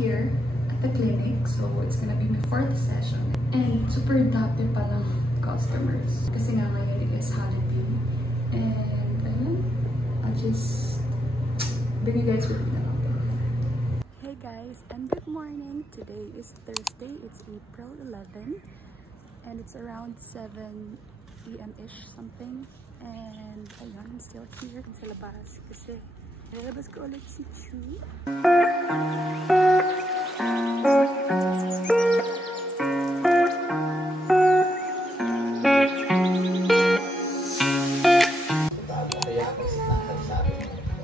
here at the clinic. So it's gonna be my 4th session. And super dami pa ng customers. Kasi nga ngayon is holiday. And ayun, I'll just bring you guys with me na lang. Hey guys, and good morning. Today is Thursday. It's April 11. And it's around 7 p.m.-ish something. And ayun, I'm still here sa labas kasi lalabas ko ulit si Chu.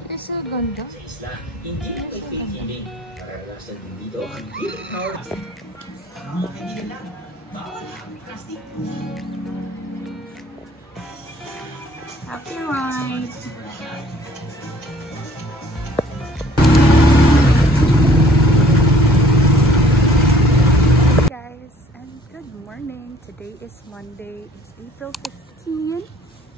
Kasi ganda. Hindi may feeling. Mararanasan din dito ang healing power. Hindi na lang. Bawal ang plastic. Happy ride! Hey guys, and good morning. Today is Monday. It's April 15.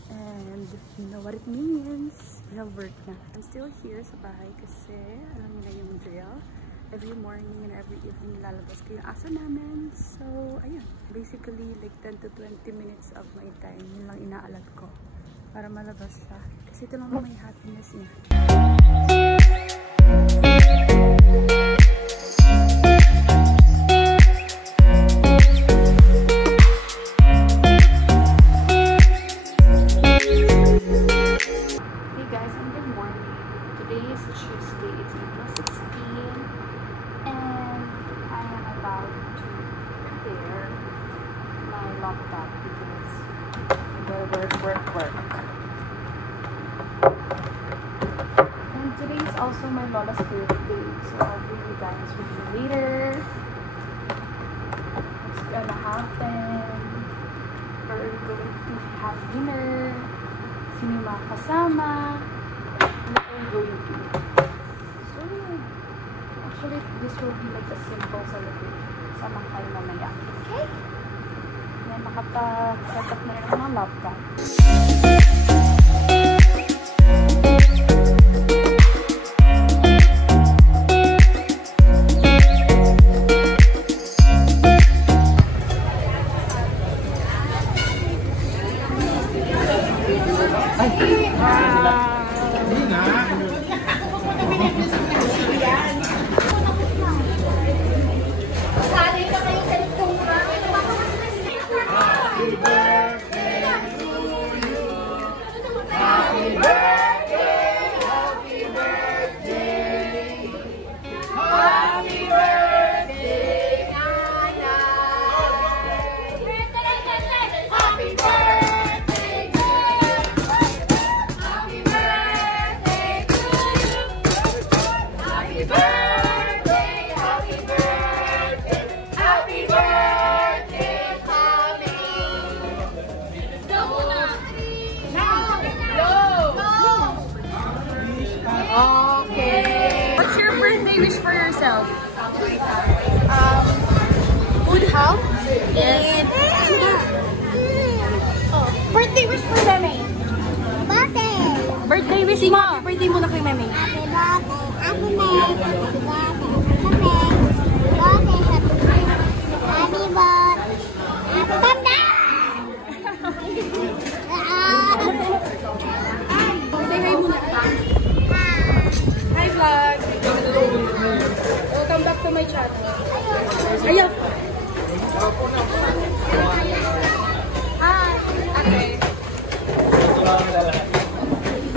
And you know what it means. We have work na. I'm still here sa bahay kasi alam niyo na yung drill. Every morning and every evening lalabas ko yung aso namin. So, ayun. Basically, like 10 to 20 minutes of my time. Yun lang inaalat ko para malabas siya. Kasi ito lang may happiness niya. Hey guys, and good morning. Today is Tuesday. It's April 16. And I am about to prepare my laptop because I go work. And today is also my Lola's birthday, so I'll bring you guys with me later. What's gonna happen? We're going to have dinner. Sino yung mga kasama? What are we going to? So yeah. Actually, this will be like a simple celebration. Sama kayo mamaya. Okay? Yan, nakapag-set up na rin ang mga laptop. Wish for yourself. Good health. Yes. Birthday wish for Meme. Birthday wish Sing mo. happy birthday muna kay Meme. Happy birthday, happy birthday. Say hi muna. Hi vlog. Welcome back to my channel. Ayaw. Hi. Okay.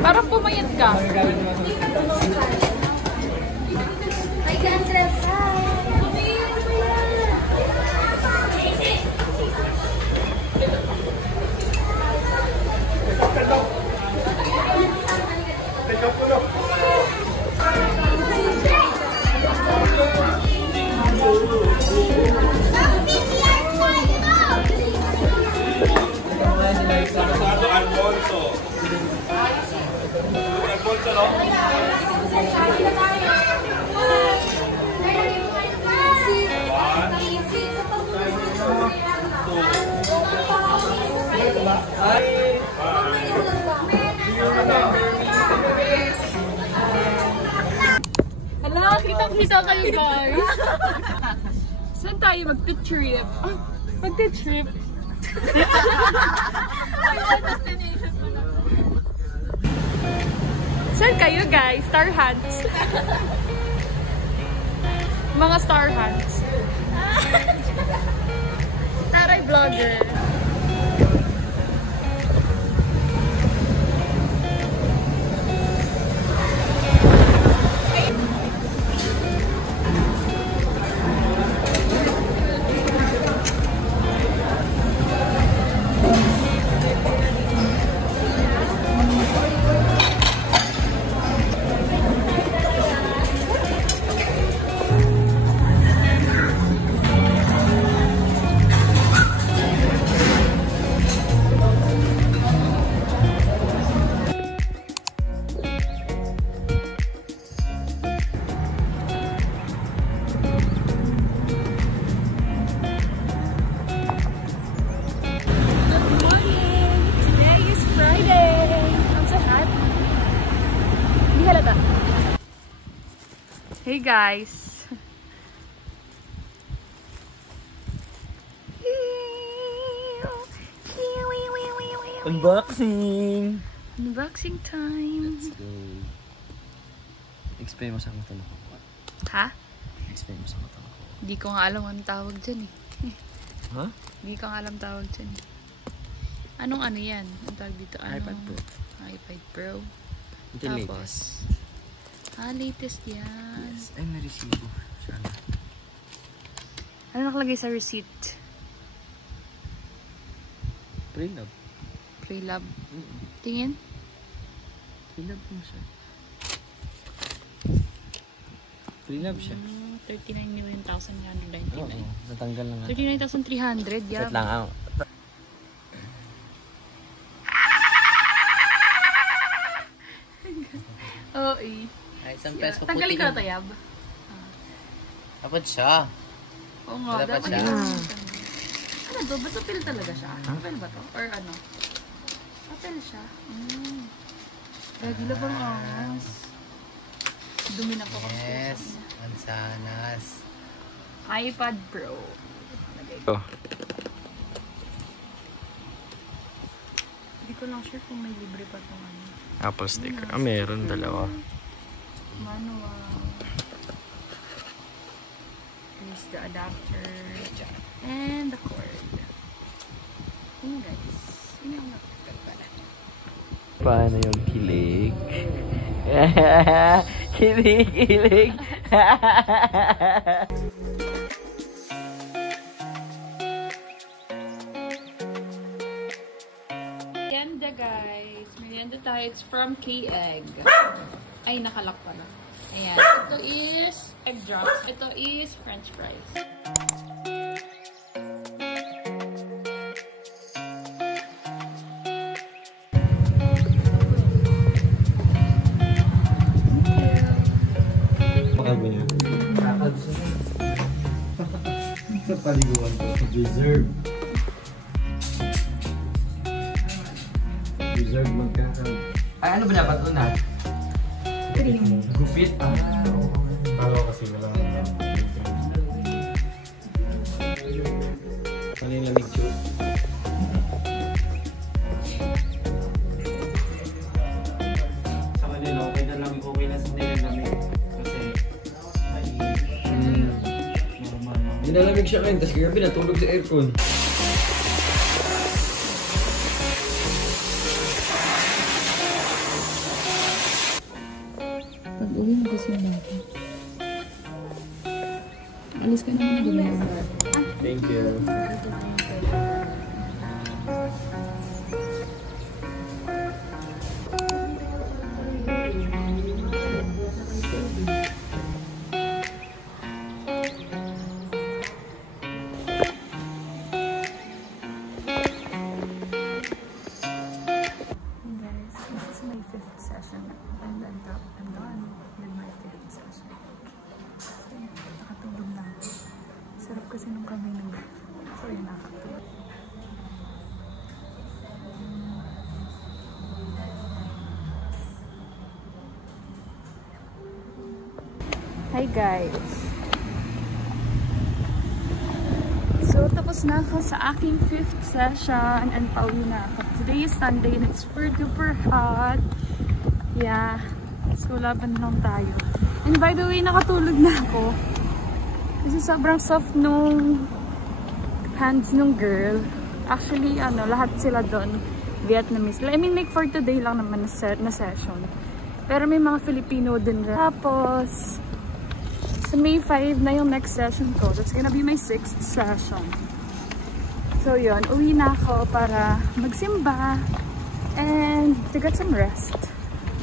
Parang pumayat ka. Hi Gandres. Hala, kita Kita kayo guys. Saan tayo magti-trip? Magti-trip. Saan kayo guys? Star Hands. Mga Star Hands. Aray vlogger. Hey guys! Unboxing! Unboxing time! Let's go! Explain mo sa mga tanong ko. Ha? Explain mo sa mga tanong ko. Di ko nga alam anong tawag dyan eh. Ha? Di ko nga alam tawag dyan eh. Anong ano yan? Ang tawag dito? Anong... iPad Pro. iPad Pro. Ito yung latest. Latest yan. Yes. Ay, may resibo. Sana. Ano nakalagay sa receipt? Pre-love. Pre-love. Tingin? Pre-love mo siya. Pre-love siya. 39,999. Oo. Natanggal na nga. 39,300. Yeah. Wait lang. Oo eh. Ay, isang peso po. Tanggalin ko na tayab. Dapat siya. Oo nga. Dapat siya. Ano to? Ba't papel talaga siya? Papel ba to? Or ano? Papel siya. Regular bang angas? Dumi na po kasi. Yes. Mansanas. iPad Pro. Oh. Hindi ko lang sure kung may libre pa itong ano. Apple sticker. Ah, meron. Dalawa. Manual. Here's the adapter. And the cord. Yun guys. Yun yung nakakal pala. Paano yung kilig? Kilig, kilig. Merienda guys. Merienda tayo. It's from K-Egg. Ay, nakalak pala. Ayan. Ito is egg drops. Ito is french fries. Makago niya. Sa paliguan ko. Deserve. Deserve magkakaroon. Ay, ano ba dapat una? Cream. Gupit? Talo kasi wala. Ano yung lamig chute? Sa kanila, okay na lang, okay na sa nila lamig. Kasi, ay, normal lang. Nilalamig siya kayo, tapos kagabi natulog sa aircon. Pag-uwi mo kasi natin. Alis ka naman na gumawa. Thank you. Sarap kasi nung kami nag... Sorry, nakakatulog. Hi guys! So, tapos na ako sa aking 5th session and pauwi na ako. Today is Sunday and it's super hot. Yeah. So, laban lang tayo. And by the way, nakatulog na ako. Kasi sobrang soft nung hands nung girl. Actually, lahat sila doon Vietnamese. I mean, like for today lang naman na session. Pero may mga Filipino din rin. Tapos, sa May 5 na yung next session ko. That's gonna be my 6th session. So yun, uwi na ako para magsimba and to get some rest.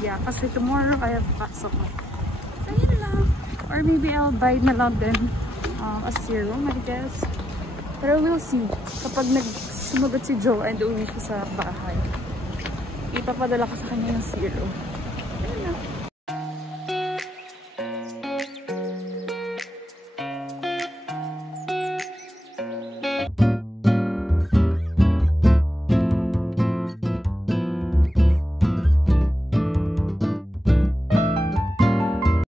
Yeah, kasi tomorrow I have pasok. So yun lang. Or maybe I'll buy na lang din a serum, I guess. Pero we'll see. Kapag sumagot si Joe and uwi siya sa bahay, ipapadala ko sa kanya yung serum. Ayun lang.